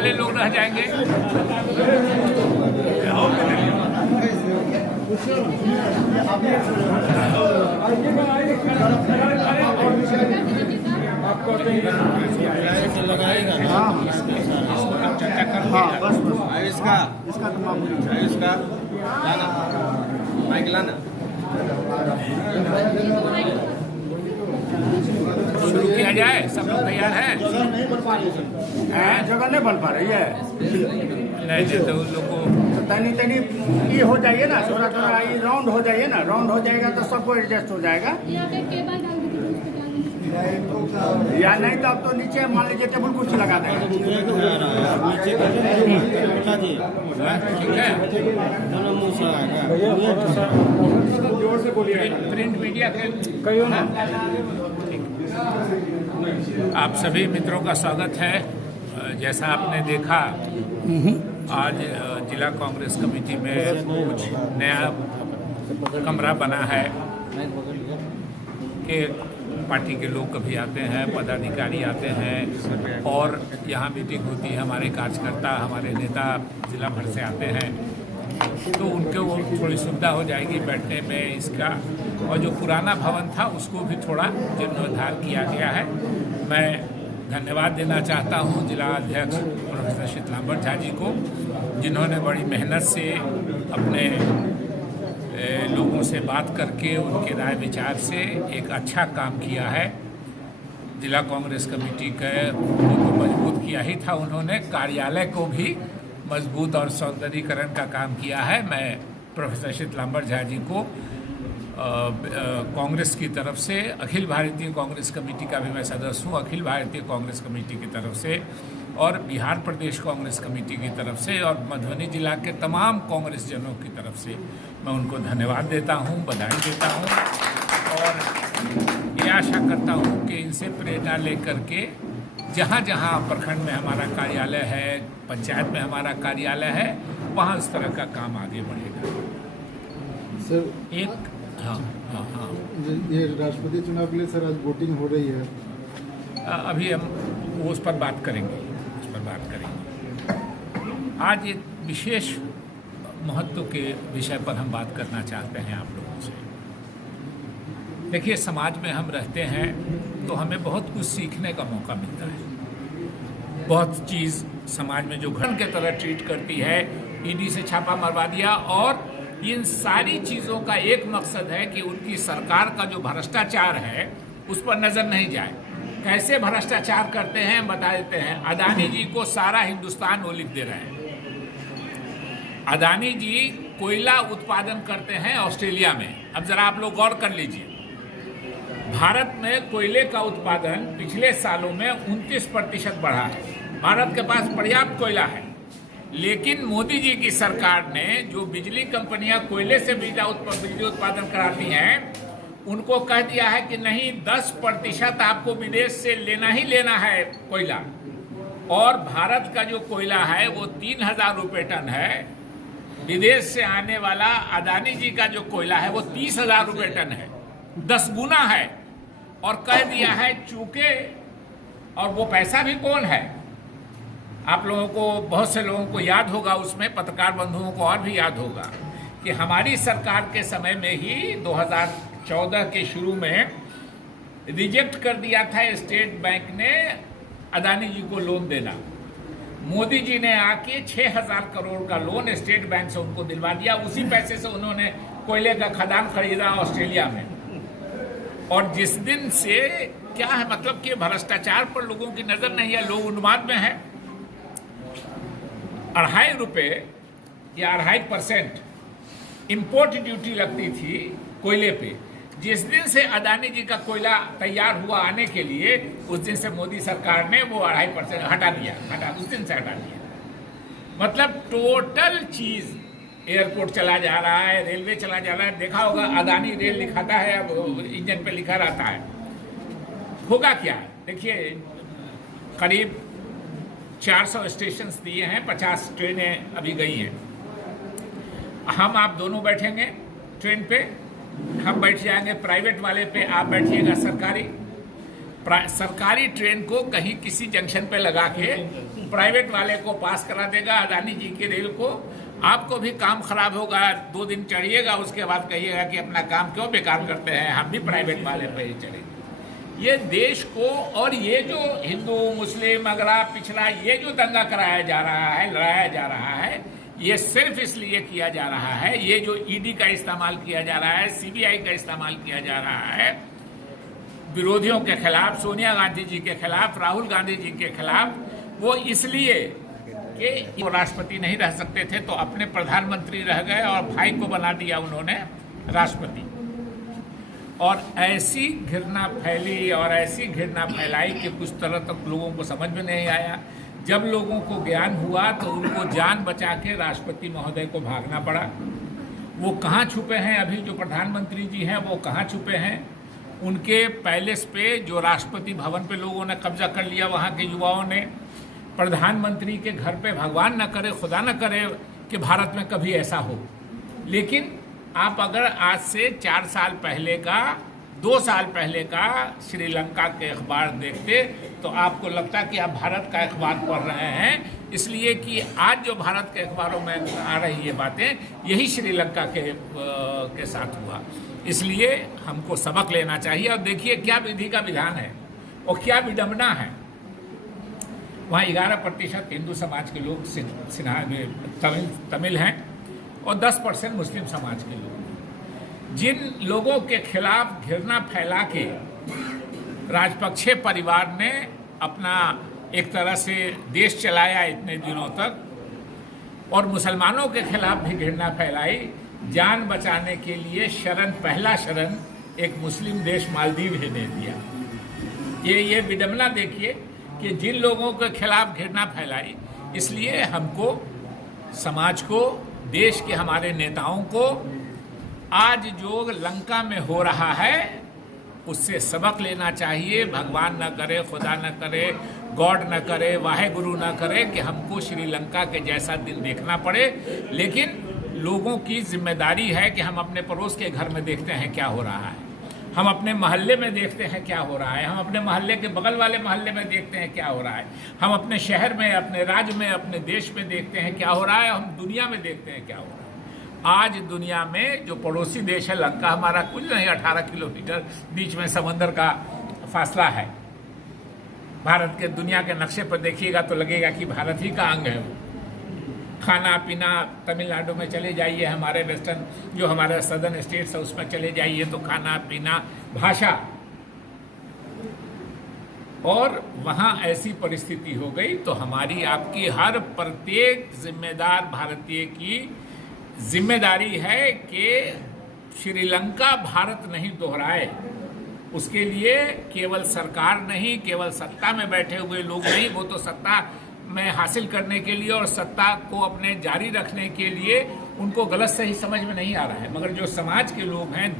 वाले लोग रह जाएंगे। शुरू किया जाए, सब लोग तैयार हैं? जगह नहीं बन पा रही है, नहीं तो उन लोग को तनी तनी ये हो जाइए ना, थोड़ा थोड़ा ये राउंड हो जाइए ना, राउंड हो जाएगा तो सबको एडजस्ट हो जाएगा। या नहीं तो अब तो नीचे मान लीजिए टेबल कुर्सी लगा देंगे। ठीक है। जोर से बोलिए। प्रिंट मीडिया के ना, आप सभी मित्रों का स्वागत है। जैसा आपने देखा, आज जिला कांग्रेस कमेटी में कुछ नया कमरा बना है कि पार्टी के लोग कभी आते हैं, पदाधिकारी आते हैं और यहाँ मीटिंग होती है। हमारे कार्यकर्ता, हमारे नेता जिला भर से आते हैं, तो उनको वो थोड़ी सुविधा हो जाएगी बैठने में इसका। और जो पुराना भवन था उसको भी थोड़ा जीर्णोद्धार किया गया है। मैं धन्यवाद देना चाहता हूँ जिला अध्यक्ष प्रोफेसर शीतलांबर झा जी को, जिन्होंने बड़ी मेहनत से अपने लोगों से बात करके उनके राय विचार से एक अच्छा काम किया है। जिला कांग्रेस कमेटी को तो मजबूत किया ही था उन्होंने, कार्यालय को भी मजबूत और सौंदर्यीकरण का काम किया है। मैं प्रोफेसर शीतलांबर झा जी को कांग्रेस की तरफ से, अखिल भारतीय कांग्रेस कमेटी का भी मैं सदस्य हूँ, अखिल भारतीय कांग्रेस कमेटी की तरफ से और बिहार प्रदेश कांग्रेस कमेटी की तरफ से और मधुबनी जिला के तमाम कांग्रेस जनों की तरफ से मैं उनको धन्यवाद देता हूँ, बधाई देता हूँ और ये आशा करता हूँ कि इनसे प्रेरणा लेकर के जहाँ जहाँ प्रखंड में हमारा कार्यालय है, पंचायत में हमारा कार्यालय है, वहाँ इस तरह का काम आगे बढ़ेगा। सर एक हाँ, ये राष्ट्रपति चुनाव के लिए सर आज वोटिंग हो रही है, अभी हम उस पर बात करेंगे, आज एक विशेष महत्व के विषय पर हम बात करना चाहते हैं आप लोगों से। देखिए, समाज में हम रहते हैं तो हमें बहुत कुछ सीखने का मौका मिलता है। बहुत चीज़ समाज में जो घटना की तरह ट्रीट करती है, ईडी से छापा मरवा दिया, और इन सारी चीज़ों का एक मकसद है कि उनकी सरकार का जो भ्रष्टाचार है उस पर नज़र नहीं जाए। कैसे भ्रष्टाचार करते हैं बता देते हैं। अदानी जी को सारा हिंदुस्तान वो लिख दे रहे हैं। अदानी जी कोयला उत्पादन करते हैं ऑस्ट्रेलिया में। अब जरा आप लोग गौर कर लीजिए, भारत में कोयले का उत्पादन पिछले सालों में 29% बढ़ा है। भारत के पास पर्याप्त कोयला है, लेकिन मोदी जी की सरकार ने जो बिजली कंपनियां कोयले से बिजली उत्पादन कराती हैं, उनको कह दिया है कि नहीं, 10% आपको विदेश से लेना ही लेना है कोयला। और भारत का जो कोयला है वो 3,000 रुपये टन है। विदेश से आने वाला अदानी जी का जो कोयला है वो 30,000 रुपये टन है, 10 गुना है। और कह दिया है चूंकि, और वो पैसा भी कौन है, आप लोगों को, बहुत से लोगों को याद होगा, उसमें पत्रकार बंधुओं को और भी याद होगा कि हमारी सरकार के समय में ही 2014 के शुरू में रिजेक्ट कर दिया था स्टेट बैंक ने अदानी जी को लोन देना। मोदी जी ने आके 6,000 करोड़ का लोन स्टेट बैंक से उनको दिलवा दिया। उसी पैसे से उन्होंने कोयले का खदान खरीदा ऑस्ट्रेलिया में। और जिस दिन से क्या है, मतलब कि भ्रष्टाचार पर लोगों की नजर नहीं है, लोग उन्माद में है। 2.5 रुपये या 2.5% इंपोर्ट ड्यूटी लगती थी कोयले पे। जिस दिन से अदानी जी का कोयला तैयार हुआ आने के लिए, उस दिन से मोदी सरकार ने वो 2.5% हटा दिया, उस दिन से हटा दिया। मतलब टोटल चीज, एयरपोर्ट चला जा रहा है, रेलवे चला जा रहा है। देखा होगा अदानी रेल लिखाता है, अब इंजन पे लिखा रहता है। होगा क्या, देखिए, करीब 400 स्टेशन दिए हैं, 50 ट्रेनें अभी गई हैं। हम आप दोनों बैठेंगे ट्रेन पे, हम बैठ जाएंगे प्राइवेट वाले पे, आप बैठिएगा सरकारी ट्रेन को कहीं किसी जंक्शन पे लगा के प्राइवेट वाले को पास करा देगा, अदानी जी की रेल को। आपको भी काम खराब होगा, 2 दिन चढ़िएगा, उसके बाद कहिएगा कि अपना काम क्यों बेकार करते हैं, हम भी प्राइवेट वाले पे ही चढ़ेंगे। ये देश को, और ये जो हिंदू मुस्लिम अगड़ा पिछड़ा ये जो दंगा कराया जा रहा है, लड़ाया जा रहा है, ये सिर्फ इसलिए किया जा रहा है, ये जो ईडी का इस्तेमाल किया जा रहा है, सीबीआई का इस्तेमाल किया जा रहा है विरोधियों के खिलाफ, सोनिया गांधी जी के खिलाफ, राहुल गांधी जी के खिलाफ, वो इसलिए कि वो राष्ट्रपति नहीं रह सकते थे तो अपने प्रधानमंत्री रह गए और भाई को बना दिया उन्होंने राष्ट्रपति। और ऐसी घृणा फैली और ऐसी घृणा फैलाई कि कुछ तरह तक लोगों को समझ में नहीं आया। जब लोगों को ज्ञान हुआ तो उनको जान बचा के राष्ट्रपति महोदय को भागना पड़ा। वो कहाँ छुपे हैं अभी, जो प्रधानमंत्री जी हैं वो कहाँ छुपे हैं? उनके पैलेस पे, जो राष्ट्रपति भवन पे लोगों ने कब्जा कर लिया, वहाँ के युवाओं ने। प्रधानमंत्री के घर पे, भगवान न करे, खुदा न करे कि भारत में कभी ऐसा हो, लेकिन आप अगर आज से 4 साल पहले का, 2 साल पहले का श्रीलंका के अखबार देखते तो आपको लगता कि आप भारत का अखबार पढ़ रहे हैं, इसलिए कि आज जो भारत के अखबारों में आ रही ये बातें, यही श्रीलंका के साथ हुआ। इसलिए हमको सबक लेना चाहिए। और देखिए क्या विधि का विधान है और क्या विडंबना है। वहाँ 11% हिंदू समाज के लोग तमिल हैं और 10% मुस्लिम समाज के लोग। जिन लोगों के खिलाफ घृणा फैला के राजपक्षे परिवार ने अपना एक तरह से देश चलाया इतने दिनों तक, और मुसलमानों के खिलाफ भी घृणा फैलाई, जान बचाने के लिए पहला शरण एक मुस्लिम देश मालदीव ही दे दिया। ये विडंबना देखिए कि जिन लोगों के खिलाफ घृणा फैलाई, इसलिए हमको, समाज को, देश के हमारे नेताओं को आज जो लंका में हो रहा है उससे सबक लेना चाहिए। भगवान न करे, खुदा न करे, गॉड न करे, वाहेगुरु न करे कि हमको श्रीलंका के जैसा दिन देखना पड़े। लेकिन लोगों की जिम्मेदारी है कि हम अपने पड़ोस के घर में देखते हैं क्या हो रहा है, हम अपने मोहल्ले में देखते हैं क्या हो रहा है, हम अपने मोहल्ले के बगल वाले मोहल्ले में देखते हैं क्या हो रहा है, हम अपने शहर में, अपने राज्य में, अपने देश में देखते हैं क्या हो रहा है, हम दुनिया में देखते हैं क्या हो रहा है। आज दुनिया में जो पड़ोसी देश है लंका, हमारा कुछ नहीं 18 किलोमीटर बीच में समंदर का फासला है। भारत के दुनिया के नक्शे पर देखिएगा तो लगेगा कि भारत ही का अंग है वो। खाना पीना, तमिलनाडु में चले जाइए, हमारे वेस्टर्न जो हमारे सदर्न स्टेट्स है उसमें चले जाइए तो खाना पीना, भाषा, और वहाँ ऐसी परिस्थिति हो गई तो हमारी आपकी हर प्रत्येक जिम्मेदार भारतीय की जिम्मेदारी है कि श्रीलंका भारत नहीं दोहराए। उसके लिए केवल सरकार नहीं, केवल सत्ता में बैठे हुए लोग नहीं, वो तो सत्ता में हासिल करने के लिए और सत्ता को अपने जारी रखने के लिए उनको गलत सही समझ में नहीं आ रहा है, मगर जो समाज के लोग हैं